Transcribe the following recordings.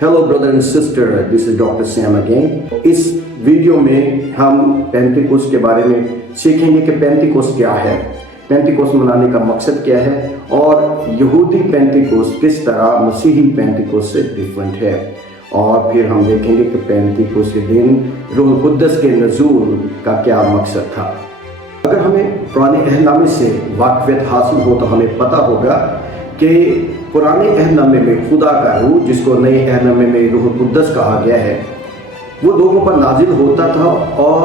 Hello brother and sister, this is Dr. Sam again. इस video में हम Pentecost के बारे में सीखेंगे कि पेंटिकोस्ट क्या है, पेंटिकोस्ट मनाने का मकसद क्या है और यहूदी पेंटिकोस्ट किस तरह मसीही पेंटिकोस्ट से डिफरेंट है। और फिर हम देखेंगे कि पेंटिकोस्ट के दिन रूह कुद्दस के नज़ूल का क्या मकसद था। अगर हमें पुराने अहदनामे से वाक़फ़ियत हासिल हो तो हमें पता होगा कि पुराने अहदनामे में खुदा का रूह, जिसको नए अहदनामे में रूह कुद्दस कहा गया है, वो लोगों पर नाजिल होता था और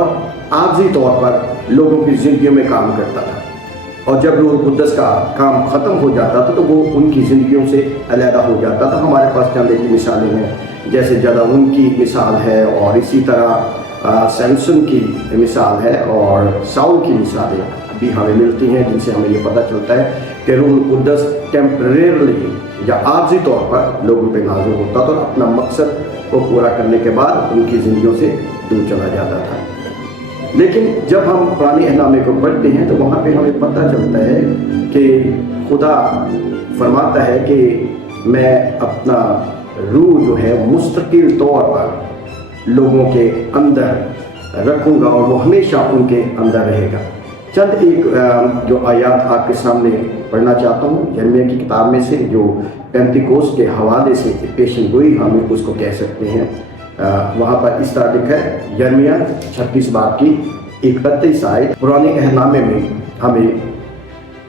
आर्जी तौर पर लोगों की ज़िंदगियों में काम करता था। और जब रूह कुद्दस का काम ख़त्म हो जाता था तो वो उनकी ज़िंदगियों से अलहदा हो जाता था। हमारे पास चंद की मिसालें हैं, जैसे जदाउन की मिसाल है और इसी तरह सैमसन की मिसाल है और साउल की मिसालें भी हमें मिलती हैं, जिनसे हमें ये पता चलता है कि रूह कुद्दस टेम्परेरली या आर्जी तौर पर लोगों पे नाज़िल होता था और अपना मकसद को पूरा करने के बाद उनकी ज़िंदगियों से दूर चला जाता था। लेकिन जब हम पुराने अहदनामे को पढ़ते हैं तो वहाँ पे हमें पता चलता है कि खुदा फरमाता है कि मैं अपना रूह जो है मुस्तकिल तौर पर लोगों के अंदर रखूँगा और वो हमेशा उनके अंदर रहेगा। चंद एक जो आयात आपके सामने पढ़ना चाहता हूँ यिर्मयाह की किताब में से, जो पेंटिकोस्ट के हवाले से पेशन गोई हम उसको कह सकते हैं। वहाँ पर इस तरह लिखा है, यिर्मयाह 36 बाब की 31 आयत। पुराने अहदनामे में हमें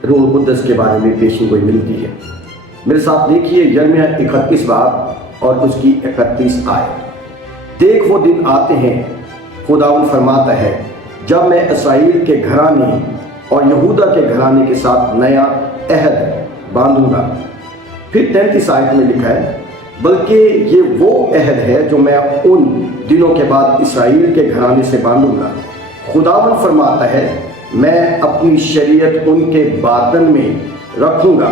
रूह कुद्दस के बारे में पेशन गोई मिलती है। मेरे साथ देखिए यिर्मयाह 31 बाब और उसकी 31 आयत। देख वो दिन आते हैं, खुदावंद फरमाता है, जब मैं इसराइल के घराने और यहूदा के घराने के साथ नया अहद बांधूंगा। फिर 33 आयत में लिखा है, बल्कि ये वो अहद है जो मैं उन दिनों के बाद इसराइल के घराने से बांधूंगा। खुदावंद फरमाता है, मैं अपनी शरीयत उनके बातन में रखूंगा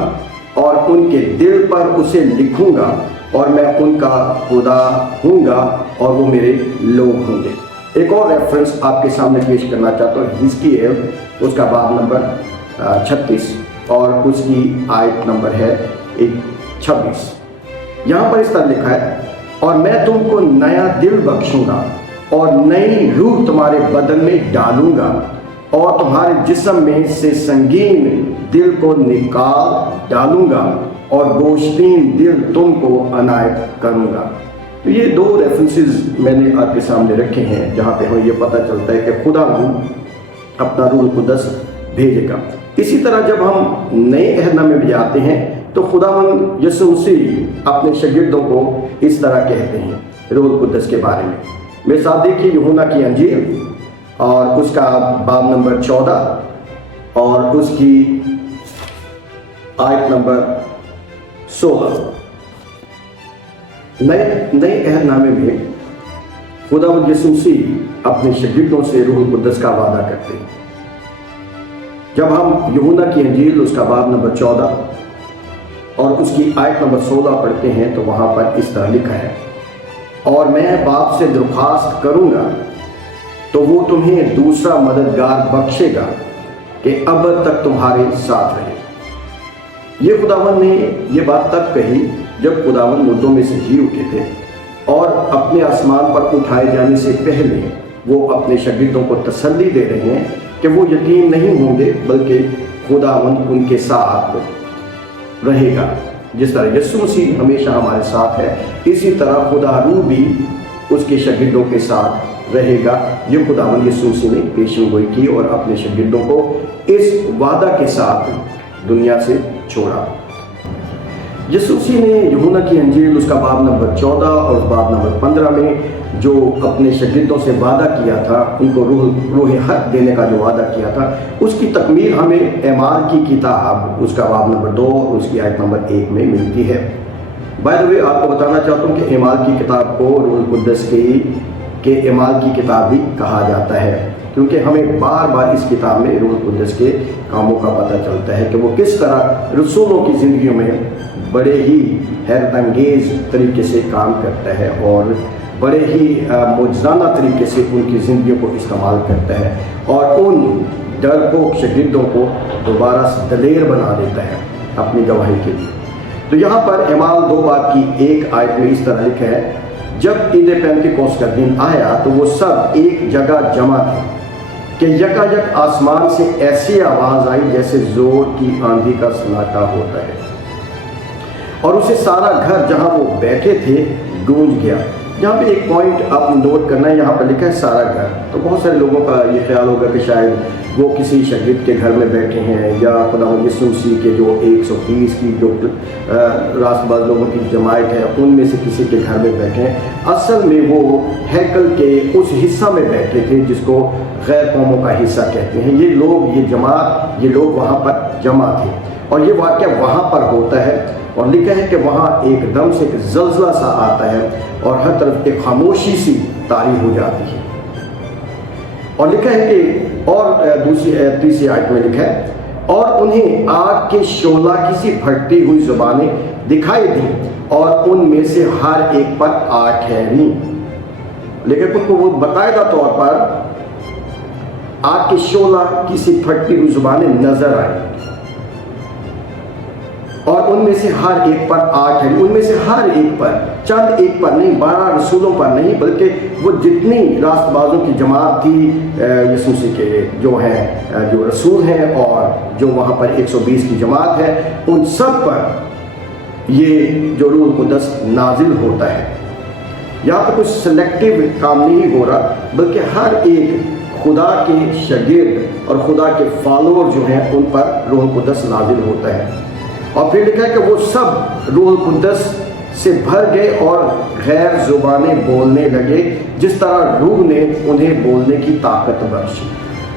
और उनके दिल पर उसे लिखूंगा और मैं उनका खुदा हूँगा और वो मेरे लोग होंगे। एक और रेफरेंस आपके सामने पेश करना चाहता हूँ, हिजकिय्याह उसका बाब नंबर 36 और उसकी आयत नंबर है 26। यहाँ पर इस तरह लिखा है, और मैं तुमको नया दिल बख्शूंगा और नई रूह तुम्हारे बदन में डालूंगा और तुम्हारे जिस्म में से संगीन दिल को निकाल डालूंगा और गोश्तीन दिल तुमको अनायत करूंगा। तो ये दो रेफरेंसेस मैंने आपके सामने रखे हैं, जहाँ पे हमें ये पता चलता है कि खुदा अपना रूह कुद्दस भेजेगा। इसी तरह जब हम नए अहदनामे में जाते हैं तो खुदावंद यीशु मसीह अपने शागिर्दों को इस तरह कहते हैं रूह कुद्दस के बारे में। मेरे साथ देखिए यूहन्ना की अंजील और उसका बाब नंबर 14 और उसकी आयत नंबर 16। नए अहदनामे में खुदावंद यीशु मसीह अपने शागिर्दों से रूह कुद्दस का वादा करते हैं। जब हम यूहन्ना की अंजील उसका बाब नंबर 14 और उसकी आयत नंबर 16 पढ़ते हैं तो वहाँ पर इस तरह लिखा है, और मैं बाप से दरख्वास्त करूँगा तो वो तुम्हें दूसरा मददगार बख्शेगा कि अब तक तुम्हारे साथ रहे। ये खुदावंद ने ये बात तब कही जब खुदावंद मुर्दों में से जी उठे थे और अपने आसमान पर उठाए जाने से पहले वो अपने शागिर्दों को तसल्ली दे रहे हैं कि वो यतीम नहीं होंगे, बल्कि खुदावंद उनके साथ रहेगा। जिस तरह यीशु मसीह हमेशा हमारे साथ है, इसी तरह खुदा रूह भी उसके शागिर्दों के साथ रहेगा। ये खुदावंद यीशु मसीह ने पेशन गोई की और अपने शागिर्दों को इस वादा के साथ दुनिया से छोड़ा। यीशु मसीह ने यूहन्ना की अंजील उसका बाब नंबर 14 और बाब नंबर 15 में जो अपने शागिर्दों से वादा किया था, उनको रूह हक देने का जो वादा किया था, उसकी तकमील हमें एमाल की किताब उसका बाब नंबर 2 और उसकी आयत नंबर 1 में मिलती है। बाय द वे आपको बताना चाहता हूँ कि एमाल की किताब को रूह कुद्दस के एमाल की किताब भी कहा जाता है, क्योंकि हमें बार बार इस किताब में रूह कुद्दस के कामों का पता चलता है कि वो किस तरह रसूलों की ज़िंदगियों में बड़े ही हैरत अंगेज़ तरीके से काम करता है और बड़े ही मौजज़ाना तरीके से उनकी ज़िंदगियों को इस्तेमाल करता है और उन डरपोक शागिर्दों को दोबारा दलेर बना देता है अपनी गवाही के लिए। تو یہاں پر اعمال 2 باب کی 1 آیت میں اس طرح لکھا ہے، جب عید پینتیکوست کا دن آیا تو وہ سب ایک جگہ جمع تھے کہ یکایک آسمان سے ایسی آواز آئی جیسے زور کی آندھی کا سناٹا ہوتا ہے، اور اسے سارا گھر جہاں وہ بیٹھے تھے گونج گیا۔ یہاں پہ ایک پوائنٹ آپ نے نوٹ کرنا ہے، یہاں پہ لکھا ہے سارا گھر۔ تو بہت سارے لوگوں کا یہ خیال ہوگا کہ شاید وہ کسی شاگرد کے گھر میں بیٹھے ہیں، یا خدا یسوع مسیح کے جو 130 کی جو راست باز لوگوں کی جماعت ہے ان میں سے کسی کے گھر میں بیٹھے ہیں۔ اصل میں وہ ہیکل کے اس حصہ میں بیٹھے تھے جس کو غیر قوموں کا حصہ کہتے ہیں۔ یہ لوگ، یہ جماعت، یہ لوگ وہاں پر جمع تھے، اور یہ واقعہ وہاں پر ہوتا ہے، اور لکھا ہے کہ وہاں ایک دم سے ایک زلزلہ سا آتا ہے اور ہر طرف ایک خاموشی سی طاری ہو جاتی ہے۔ اور لکھا ہے کہ اور تیسری آیت میں لکھا ہے، اور انہیں آگ کے شعلہ کی سی پھٹتی ہوئی زبانیں دکھائی دیں اور ان میں سے ہر ایک پر آ ٹھہری۔ لیکن ان کو وہ باقاعدہ طور پر آگ کے شعلہ کی سی پھٹتی ہوئی زبانیں نظر آئیں، اور ان میں سے ہر ایک پر آگ ہے۔ ان میں سے ہر ایک پر، چند ایک پر نہیں، 12 رسولوں پر نہیں، بلکہ وہ جتنی راست بازوں کی جماعت تھی یسوع مسیح کے جو ہیں جو رسول ہیں اور جو وہاں پر 120 کی جماعت ہے، ان سب پر یہ جو روح القدس نازل ہوتا ہے۔ یہاں پہ کچھ سلیکٹیو کام نہیں ہو رہا، بلکہ ہر ایک خدا کے شاگرد اور خدا کے فالوور جو ہیں ان پر روح القدس نازل ہوتا ہے۔ اور پھر لکھا ہے کہ وہ سب روح القدس سے بھر گئے اور غیر زبانیں بولنے لگے جس طرح روح نے انہیں بولنے کی طاقت بخشی۔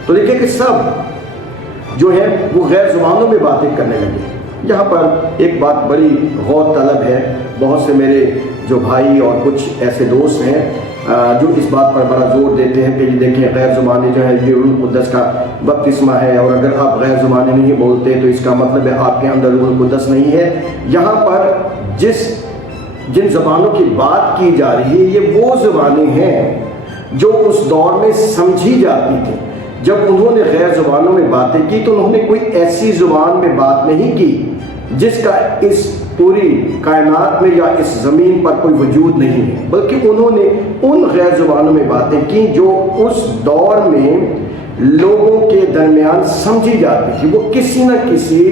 تو لکھا ہے کہ سب جو ہے وہ غیر زبانوں میں باتیں کرنے لگے۔ یہاں پر ایک بات بڑی غور طلب ہے، بہت سے میرے جو بھائی اور کچھ ایسے دوست ہیں جو اس بات پر بڑا زور دیتے ہیں کہ یہ دیکھیں غیر زبانیں جو ہے یہ روح القدس کا بپتسمہ ہے، اور اگر آپ غیر زبانیں نہیں بولتے تو اس کا مطلب ہے آپ کے اندر روح القدس نہیں ہے۔ یہاں پر جن زبانوں کی بات کی جا رہی ہے یہ وہ زبانیں ہیں جو اس دور میں سمجھی جاتی تھی۔ جب انہوں نے غیر زبانوں میں باتیں کی تو انہوں نے کوئی ایسی زبان میں بات نہیں کی جس کا اس پوری کائنات میں یا اس زمین پر کوئی وجود نہیں ہے، بلکہ انہوں نے ان غیر زبانوں میں باتیں کی جو اس دور میں لوگوں کے درمیان سمجھی جاتی تھی۔ وہ کسی نہ کسی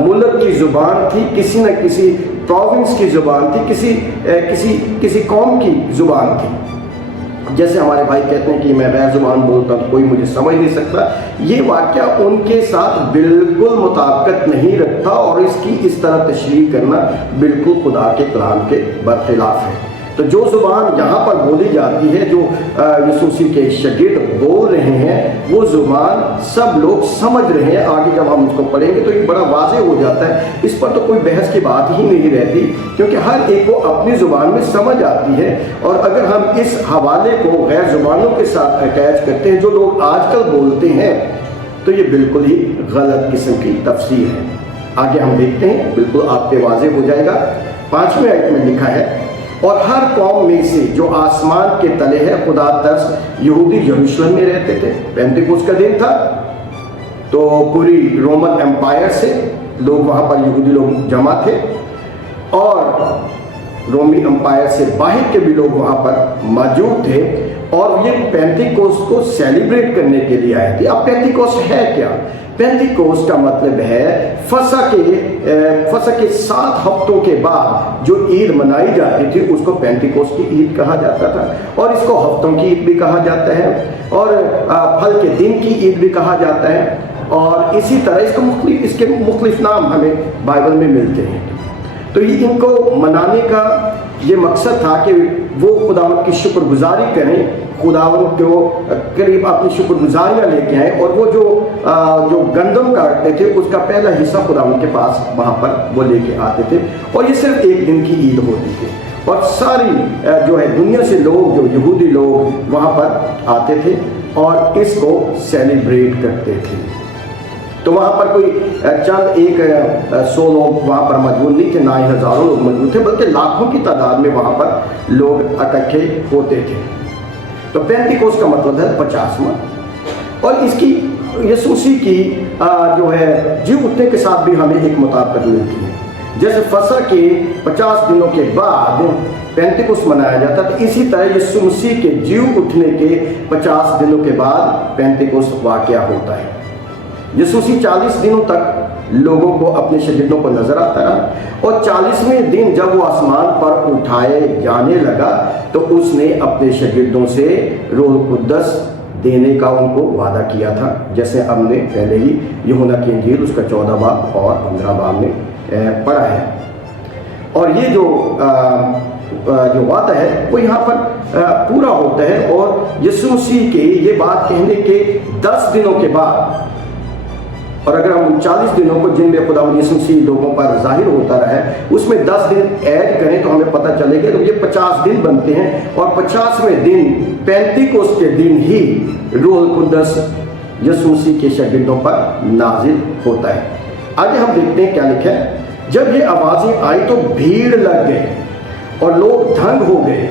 ملک کی زبان تھی، کسی نہ کسی پروونس کی زبان تھی، کسی قوم کی زبان تھی۔ جیسے ہمارے بھائی کہتے ہیں کہ میں غیر زبان بولتا ہوں کوئی مجھے سمجھ نہیں سکتا، یہ واقعہ ان کے ساتھ بالکل مطابقت نہیں رکھتا، اور اس کی اس طرح تشریح کرنا بالکل خدا کے کلام کے برخلاف ہے۔ تو جو زبان یہاں پر بولی جاتی ہے، جو یسوع مسیح کے شاگرد بول رہے ہیں، وہ زبان سب لوگ سمجھ رہے ہیں۔ آگے جب ہم اس کو پڑھیں گے تو یہ بڑا واضح ہو جاتا ہے، اس پر تو کوئی بحث کی بات ہی نہیں رہتی، کیونکہ ہر ایک کو اپنی زبان میں سمجھ آتی ہے۔ اور اگر ہم اس حوالے کو غیر زبانوں کے ساتھ اٹیچ کرتے ہیں جو لوگ آج کل بولتے ہیں، تو یہ بالکل ہی غلط قسم کی تفسیر ہے۔ آگے ہم دیکھتے ہیں، بالکل آپ پہ واضح ہو جائے گا۔ 5ویں آیت میں لکھا ہے، اور ہر قوم میں سے جو آسمان کے تلے ہے خدا ترس یہودی یروشلم میں رہتے تھے۔ پینتیکوست کا دن تھا تو پوری رومن امپائر سے لوگ وہاں پر یہودی لوگ جمع تھے، اور رومی امپائر سے باہر کے بھی لوگ وہاں پر موجود تھے، اور یہ پینتیکوست کو سیلیبریٹ کرنے کے لیے آئے تھے۔ اب پینتیکوست ہے کیا؟ پینتیکوست کا مطلب ہے فسح کے 7 ہفتوں کے بعد جو عید منائی جاتی تھی اس کو پینتیکوست کی عید کہا جاتا تھا، اور اس کو ہفتوں کی عید بھی کہا جاتا ہے، اور پھل کے دن کی عید بھی کہا جاتا ہے، اور اسی طرح اس کے مختلف نام ہمیں بائبل میں ملتے ہیں۔ تو یہ ان کو منانے کا یہ مقصد تھا کہ وہ خداوند کی شکر گزاری کریں، خداوند کو قریب اپنی شکر گزاریاں لے کے آئیں، اور وہ جو گندم کاٹتے تھے اس کا پہلا حصہ خداوند کے پاس وہاں پر وہ لے کے آتے تھے، اور یہ صرف ایک دن کی عید ہوتی تھی، اور ساری جو ہے دنیا سے لوگ، جو یہودی لوگ وہاں پر آتے تھے اور اس کو سیلیبریٹ کرتے تھے۔ تو وہاں پر کوئی چند 100 لوگ وہاں پر موجود نہیں تھے، نہ ہی ہزاروں لوگ موجود تھے، بلکہ لاکھوں کی تعداد میں وہاں پر لوگ اکٹھے ہوتے تھے۔ تو پینتیکوست کا مطلب ہے 50واں، اور اس کی यीशु मसीह की जो है जी उठने के साथ भी हमें एक मुताबिकत मिलती है। जैसे फसह के 50 दिनों के बाद पेंतिकुस्त मनाया जाता है, तो इसी तरह यीशु मसीह के जी उठने के 50 दिनों के बाद पेंतिकुस्त वाक़या होता है। यीशु मसीह 40 दिनों तक लोगों को अपने शागिर्दों को नजर आता रहा और 40वें दिन जब वो आसमान पर उठाए जाने लगा तो उसने अपने शागिर्दों से रूह कुद्दस देने का उनको वादा किया था, जैसे हमने पहले ही यूहन्ना की इंजील उसका 14 बाब और 15 बाब में पढ़ा है। और ये जो वादा है वो यहाँ पर पूरा होता है। और यीशु मसीह के ये बात कहने के 10 दिनों के बाद, और अगर हम 40 दिनों को जिनमें खुदावंद यीशु मसीह लोगों पर जाहिर होता रहा है उसमें 10 दिन ऐड करें तो हमें पता चलेगा तो ये 50 दिन बनते हैं। और 50वें दिन पेंतिकुस्त के दिन ही रूह कुद्दस यीशु मसीह के शागिर्दों पर नाजिल होता है। आगे हम देखते हैं क्या लिखा है। जब ये आवाजें आई तो भीड़ लग गई और लोग दंग हो गए,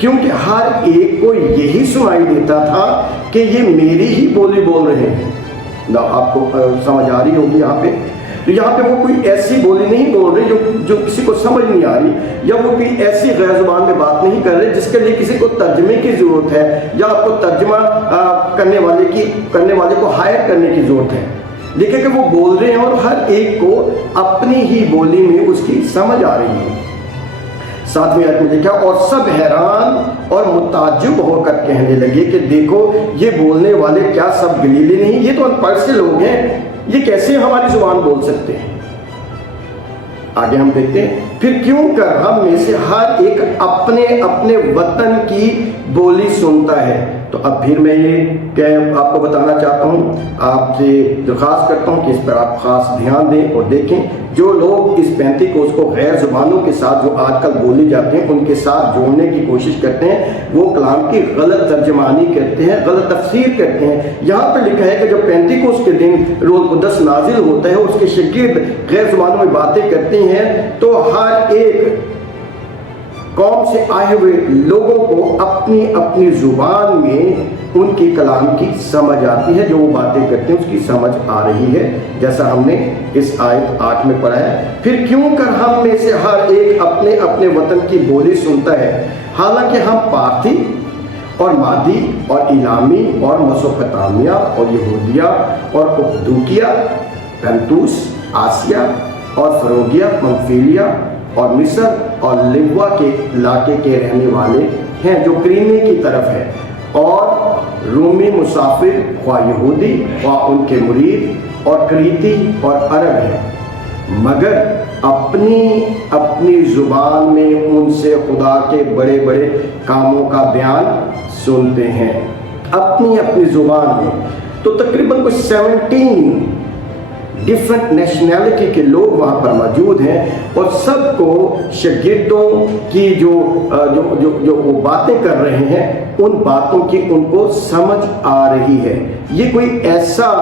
क्योंकि हर एक को यही सुनाई देता था कि ये मेरी ही बोली बोल रहे हैं। ना आपको समझ आ रही होगी यहाँ पे, तो यहाँ पे वो कोई ऐसी बोली नहीं बोल रहे जो किसी को समझ नहीं आ रही, या वो कोई ऐसी गैर जुबान में बात नहीं कर रहे जिसके लिए किसी को तर्जमे की जरूरत है या आपको तर्जमा करने वाले को हायर करने की जरूरत है। देखिए कि वो बोल रहे हैं और हर एक को अपनी ही बोली में उसकी समझ आ रही है। 7वीं आयत में लिखा, और सब हैरान और मुताज्जुब होकर कहने लगे कि देखो ये बोलने वाले क्या सब गलीली नहीं, ये तो अनपढ़ से लोग हैं, ये कैसे हमारी जुबान बोल सकते हैं। आगे हम देखते हैं, फिर क्यों कर हम में से हर एक अपने अपने वतन की बोली सुनता है। तो अब फिर मैं ये आपको बताना चाहता हूँ, आपसे दरख्वास्त करता हूँ कि इस पर आप खास ध्यान दें और देखें। जो लोग इस पेंतिकुस्त को गैर जुबानों के साथ जो आजकल बोली जाते हैं उनके साथ जोड़ने की कोशिश करते हैं, वो कलाम की गलत तर्जमानी करते हैं, गलत तफसीर करते हैं। यहाँ पर लिखा है कि जब पेंतिकुस्त के दिन रूह कुद्दस नाजिल होता है, उसके शागिर्द गैर जुबानों में बातें करते हैं, तो हर एक कौम से आए हुए लोगों को अपनी अपनी जुबान में उनकी कलाम की समझ आती है, जो वो बातें करते हैं उसकी समझ आ रही है, जैसा हमने इस आयत 8 में पढ़ा है। फिर क्यों कर हम में से हर एक अपने अपने वतन की बोली सुनता है, हालांकि हम पार्थी और मादी और इलामी और मेसोपोटामिया और यहूदिया और कप्पदूकिया, पंतुस, आसिया और फरोगिया, पंफिलिया और मिस्र और लिब्वा के इलाके के रहने वाले हैं, जो क्रीने की तरफ है, और रोमी मुसाफिर, ख्वा यहूदी ख्वा उनके मुरीद और क्रीती और अरब हैं, मगर अपनी अपनी जुबान में उनसे खुदा के बड़े बड़े कामों का बयान सुनते हैं, अपनी अपनी जुबान में। तो तकरीबन कुछ 17 डिफरेंट नेशनैलिटी के लोग वहाँ पर मौजूद हैं और सबको शागिर्दों की जो वो बातें कर रहे हैं उन बातों की उनको समझ आ रही है। ये कोई ऐसा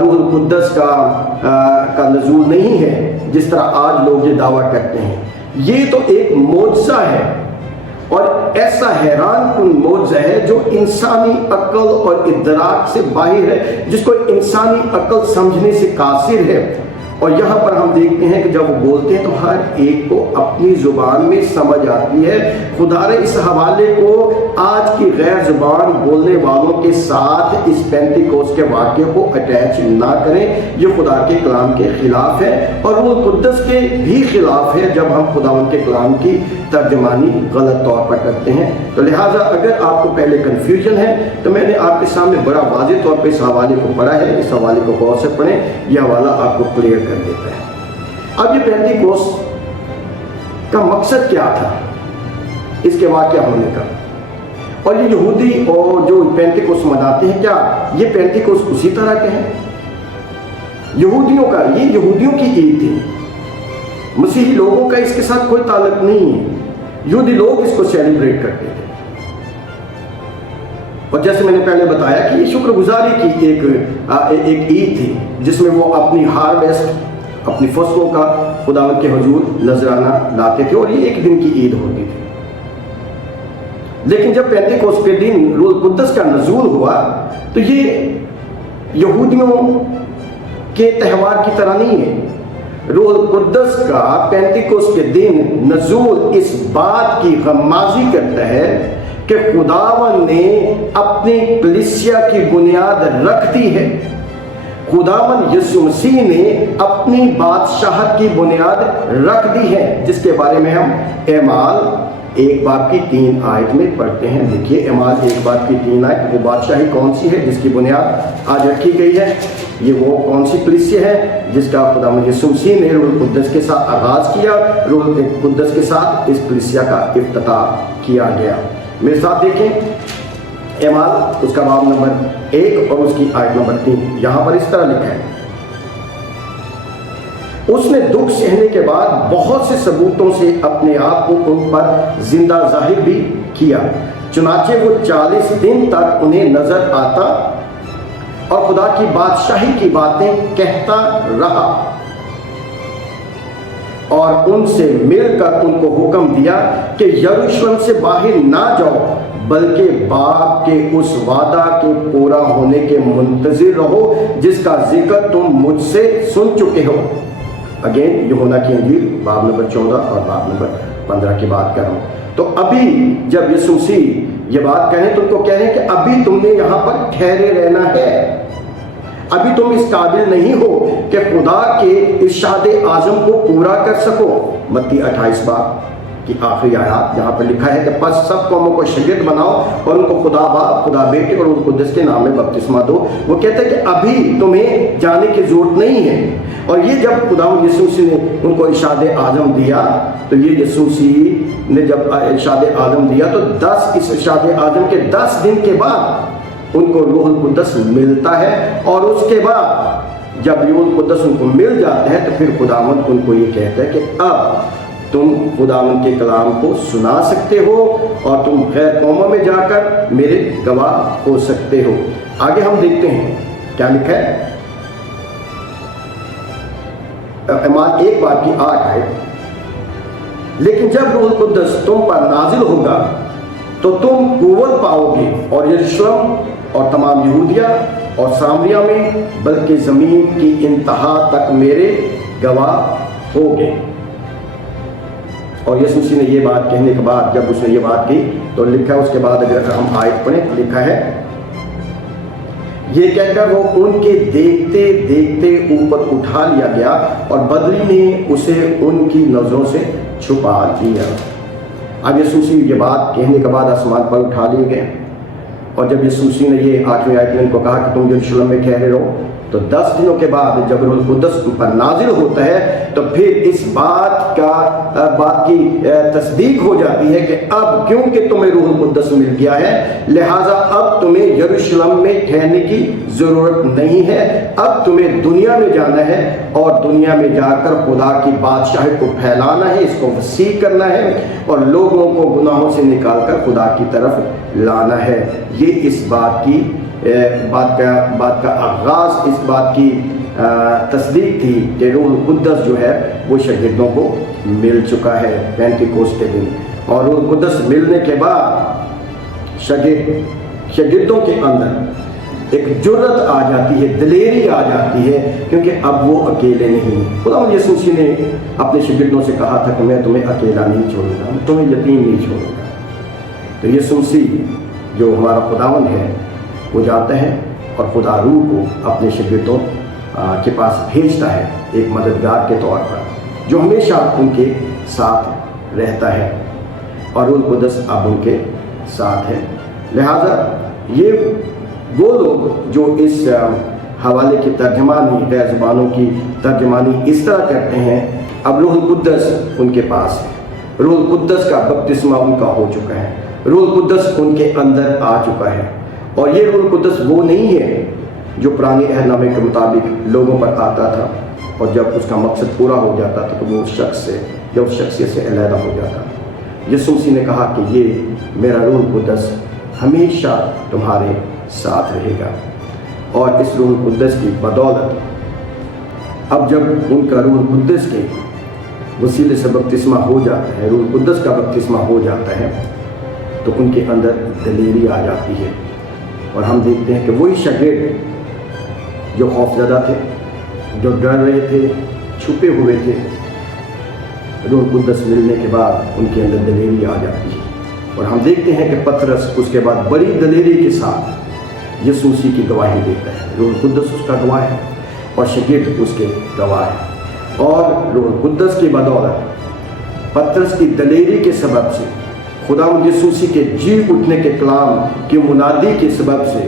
रूह कुद्दस का नज़ूल नहीं है जिस तरह आज लोग ये दावा करते हैं। ये तो एक मौजज़ा है और ऐसा हैरान कुन मौजज़ा है जो इंसानी अक्ल और इदराक से बाहर है, जिसको इंसानी अक्ल समझने से कासिर है। और यहाँ पर हम देखते हैं कि जब वो बोलते हैं तो हर एक को अपनी जुबान में समझ आती है। खुदा ने इस हवाले को आज की गैर जुबान बोलने वालों के साथ इस पेंतिकोस्त के वाक़े को अटैच ना करें, ये खुदा के कलाम के खिलाफ है और रूह कुद्दस के भी खिलाफ है जब हम खुदावंद के कलाम की तर्जमानी गलत तौर पर करते हैं। तो लिहाजा अगर आपको पहले कन्फ्यूजन है तो मैंने आपके सामने बड़ा वाज़ेह तौर पर इस हवाले को पढ़ा है, इस हवाले को गौर से पढ़ें, यह हवाला आपको क्लियर कर देता है। अब ये पेंतिकोस्त का मकसद क्या था इसके वाक़या होने का, और ये यहूदी और जो पेंतिकोस्त मनाते हैं क्या ये पेंतिकोस्त उसी तरह के हैं? यहूदियों का, ये यहूदियों की ईद थी, मसीही लोगों का इसके साथ कोई ताल्लुक नहीं है। यहूदी लोग इसको सेलिब्रेट करते थे और जैसे मैंने पहले बताया कि ये शुक्रगुजारी की एक ईद थी जिसमें वो अपनी हार्वेस्ट, अपनी फसलों का खुदावंद के हुजूर नजराना लाते थे और ये एक दिन की ईद होती थी। लेकिन जब पेंतिकोस्त के दिन रूह कुद्दस का नज़ूल हुआ तो ये यहूदियों के त्यौहार की तरह नहीं है। रूह कुद्दस का पेंतिकोस्त के दिन नज़ूल इस बात की गमाज़ी करता है कि खुदावन ने अपनी कलीसिया की बुनियाद रख दी है। खुदावन यीशु मसीह ने अपनी बादशाहत की बुनियाद रख दी है, जिसके बारे में हम एमाल 1:3 आयत में पढ़ते हैं। देखिए एमाल 1:3 आयत, वो बादशाही कौन सी है जिसकी बुनियाद आज रखी गई है? ये वो कौन सी कलीसिया है जिसका खुदावंद यीशु मसीह ने रूह कुद्दस के साथ आगाज किया, रूह कुद्दस के साथ इस कलीसिया का इफ्तिताह किया गया। मेरे साथ देखें एमाल उसका बाब नंबर 1 और उसकी आयत नंबर 3। यहां पर इस तरह लिखा है, उसने दुख सहने के बाद बहुत से सबूतों से अपने आप को उन पर जिंदा जाहिर भी किया। चुनाचे वो 40 दिन तक उन्हें नजर आता और खुदा की बादशाही की बातें कहता रहा और उनसे मिलकर उनको हुक्म दिया कि यरूशलेम से बाहर ना जाओ, बल्कि बाप के उस वादा के पूरा होने के मुंतजिर रहो जिसका जिक्र तुम मुझसे सुन चुके हो। अगेन यूहन्ना की इंजील बाब नंबर 14 और बाब नंबर 15 की बात कर रहा हूं। तो अभी जब यीशु मसीह ये बात कहें तो उनको कह रहे हैं कि अभी तुमने यहां पर ठहरे रहना है, अभी तुम इस काबिल नहीं हो कि खुदा के इरशाद आजम को पूरा कर सको। मत्ती 28 बाब की आखिरी आयत यहाँ पर लिखा है कि बस सब कौमों को शागिर्द बनाओ और उनको खुदा बाप, खुदा बेटे और रूह कुद्दस के नाम में बपतिस्मा दो। वो कहते हैं कि अभी तुम्हें जाने की जरूरत नहीं है। और ये जब खुदावंद यीशु मसीह ने उनको इरशाद आजम दिया, तो ये यीशु मसीह ने जब इरशाद आजम दिया तो इस इरशाद आजम के 10 दिन के बाद उनको रूह कुद्दस मिलता है। और उसके बाद जब रूह कुद्दस उनको मिल जाता है तो फिर खुदावंद उनको ये कहता है कि अब तुम खुदावंद के कलाम को सुना सकते हो और तुम गैर कौमों में जाकर मेरे गवाह हो सकते हो। आगे हम देखते हैं क्या लिखा है, एमाल 1:8 है, लेकिन जब रूह कुद्दस तुम पर नाजिल होगा तो तुम कुव्वत पाओगे और यरूशलेम और तमाम यहूदिया और सामरिया में बल्कि जमीन की इंतहा तक मेरे गवाह होगे। और यीशु मसीह ने ये बात कहने के बाद जब उसने ये बात की तो लिखा है, उसके बाद अगर हम आयत पढ़ें लिखा है, ये कहकर वो उनके देखते देखते ऊपर उठा लिया गया और बदली ने उसे उनकी नजरों से छुपा लिया। अब यीशु मसीह ये बात कहने के बाद आसमान पर उठा लिए गए और जब यीशु मसीह ने ये 8वीं आयत में उनको कहा कि तुम यरूशलेम में ठहरे रहो, तो 10 दिनों के बाद जब रूह कुद्दस पर नाजिल होता है तो फिर इस बात की तस्दीक हो जाती है कि अब क्योंकि तुम्हें रूह कुद्दस मिल गया है, लिहाजा अब तुम्हें यरूशलेम में ठहरने की जरूरत नहीं है। अब तुम्हें दुनिया में जाना है और दुनिया में जाकर खुदा की बादशाही को फैलाना है, इसको वसीह करना है और लोगों को गुनाहों से निकालकर खुदा की तरफ लाना है। ये इस बात का आगाज, इस बात की तस्दीक थी कि रूह कुद्दस जो है वो शागिर्दों को मिल चुका है पेंतिकोस्त के दिन। और रूह कुद्दस मिलने के बाद शागिर्दों के अंदर एक जुर्रत आ जाती है, दिलेरी आ जाती है, क्योंकि अब वो अकेले नहीं। खुदावंद यीशु मसीह ने अपने शागिर्दों से कहा था कि मैं तुम्हें अकेला नहीं छोड़ूंगा, मैं तुम्हें यतीम नहीं छोड़ूंगा। तो यीशु मसीह जो हमारा खुदावंद है वो जाता है और खुदा रूह को अपने शागिर्दों के पास भेजता है एक मददगार के तौर पर, जो हमेशा उनके साथ रहता है और रूह कुद्दस अब उनके साथ है। लिहाजा ये वो लोग जो इस हवाले की तर्जमानी, गैर ज़ुबानों की तर्जमानी इस तरह करते हैं, अब रूह कुद्दस उनके पास है, रूह कुद्दस का बपतिस्मा उनका हो चुका है, रूह कुद्दस उनके अंदर आ चुका है। और ये रूह कुद्दस वो नहीं है जो पुराने अहदनामे के मुताबिक लोगों पर आता था और जब उसका मकसद पूरा हो जाता था तो वो उस शख्स से या उस शख्सियत से अलहदा हो जाता। यीशु मसीह ने कहा कि ये मेरा रूह कुद्दस हमेशा तुम्हारे साथ रहेगा। और इस रूह कुद्दस की बदौलत अब जब उनका रूह कुद्दस के वसीले से बपतिस्मा हो जाता है, रूह कुद्दस का बपतिस्मा हो जाता है, तो उनके अंदर दलेरी आ जाती है। और हम देखते हैं कि वही शागिर्द جو خوفزدہ تھے, جو ڈر رہے تھے, چھپے ہوئے تھے, روح القدس ملنے کے بعد ان کے اندر دلیری آ جاتی ہے. اور ہم دیکھتے ہیں کہ پطرس اس کے بعد بڑی دلیری کے ساتھ یسوع مسیح کی گواہی دیتا ہے. روح القدس اس کا گواہ ہے اور شاگرد اس کے گواہ ہے. اور روح القدس کی بدولت پطرس کی دلیری کے سبب سے, خداوند یسوع مسیح کے جی اٹھنے کے کلام کی منادی کے سبب سے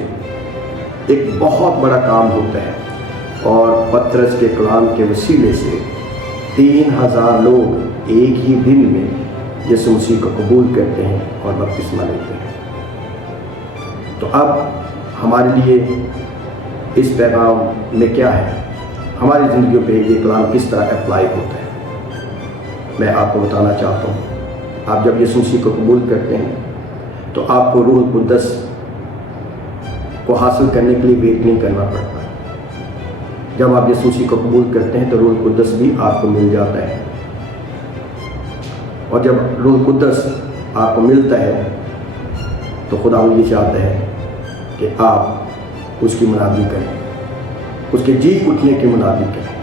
ایک بہت بڑا کام ہوتا ہے. اور پطرس کے کلام کے وسیلے سے 3000 لوگ ایک ہی دن میں یسوع مسیح کو قبول کرتے ہیں اور بپتسمہ لیتے ہیں. تو اب ہمارے لیے اس پیغام میں کیا ہے, ہماری زندگیوں پہ یہ کلام کس طرح اپلائی ہوتا ہے, میں آپ کو بتانا چاہتا ہوں. آپ جب یسوع مسیح کو قبول کرتے ہیں تو آپ کو روح القدس کو حاصل کرنے کے لیے ویٹ نہیں کرنا پڑتا. جب آپ یسوع مسیح کو قبول کرتے ہیں تو روح القدس بھی آپ کو مل جاتا ہے. اور جب روح القدس آپ کو ملتا ہے تو خدا یہ چاہتا ہے کہ آپ اس کی منادی کریں, اس کے جی اٹھنے کی منادی کریں,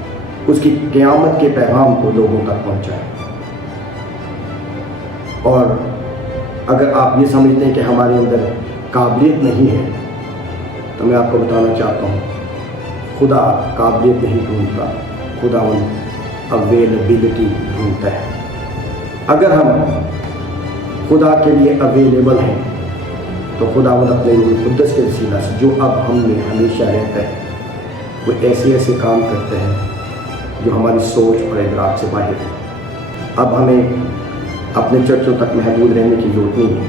اس کی قیامت کے پیغام کو لوگوں تک پہنچائیں. اور اگر آپ یہ سمجھتے ہیں کہ ہمارے اندر قابلیت نہیں ہے تو میں آپ کو بتانا چاہتا ہوں, خدا قابلیت نہیں ڈھونڈتا, خدا اویلیبلٹی ڈھونڈتا ہے. اگر ہم خدا کے لیے اویلیبل ہیں تو خدا اپنے روح القدس کے وسیلہ سے جو اب ہم میں ہمیشہ رہتا ہے, وہ ایسے ایسے کام کرتے ہیں جو ہماری سوچ اور ادراک سے باہر ہے. اب ہمیں اپنے چرچوں تک محدود رہنے کی ضرورت نہیں ہے.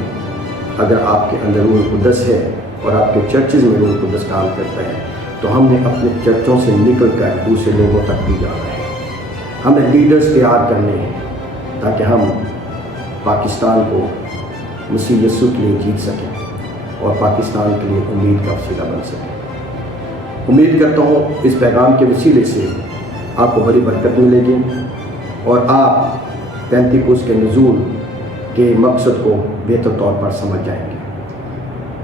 اگر آپ کے اندر روح القدس ہے اور آپ کے چرچز میں روح القدس کام کرتا ہے تو ہم نے اپنے چرچوں سے نکل کر دوسرے لوگوں تک بھی جانا ہے. ہمیں لیڈرز تیار کرنے ہیں تاکہ ہم پاکستان کو مسیح یسوع کے لیے جیت سکیں اور پاکستان کے لیے امید کا وسیلہ بن سکیں. امید کرتا ہوں اس پیغام کے وسیلے سے آپ کو بڑی برکت ملے گی اور آپ پینتیکوس کے نزول کے مقصد کو بہتر طور پر سمجھ جائیں گے.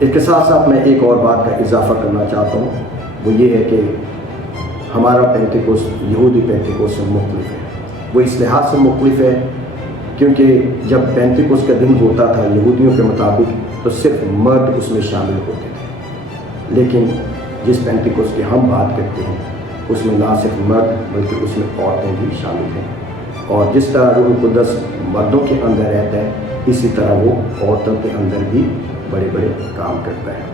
اس کے ساتھ ساتھ میں ایک اور بات کا اضافہ کرنا چاہتا ہوں, وہ یہ ہے کہ ہمارا پینتیکوس یہودی پینتیکوس سے مختلف ہے. وہ اس لحاظ سے مختلف ہے کیونکہ جب پینتیکوس کا دن ہوتا تھا یہودیوں کے مطابق تو صرف مرد اس میں شامل ہوتے تھے, لیکن جس پینتیکوس کی ہم بات کرتے ہیں اس میں نہ صرف مرد بلکہ اس میں عورتیں بھی شامل ہیں. اور جس طرح روح القدس مردوں کے اندر رہتا ہے اسی طرح وہ عورتوں کے اندر بھی بڑے بڑے کام کرتا ہے.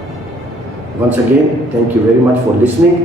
Once again, thank you very much for listening.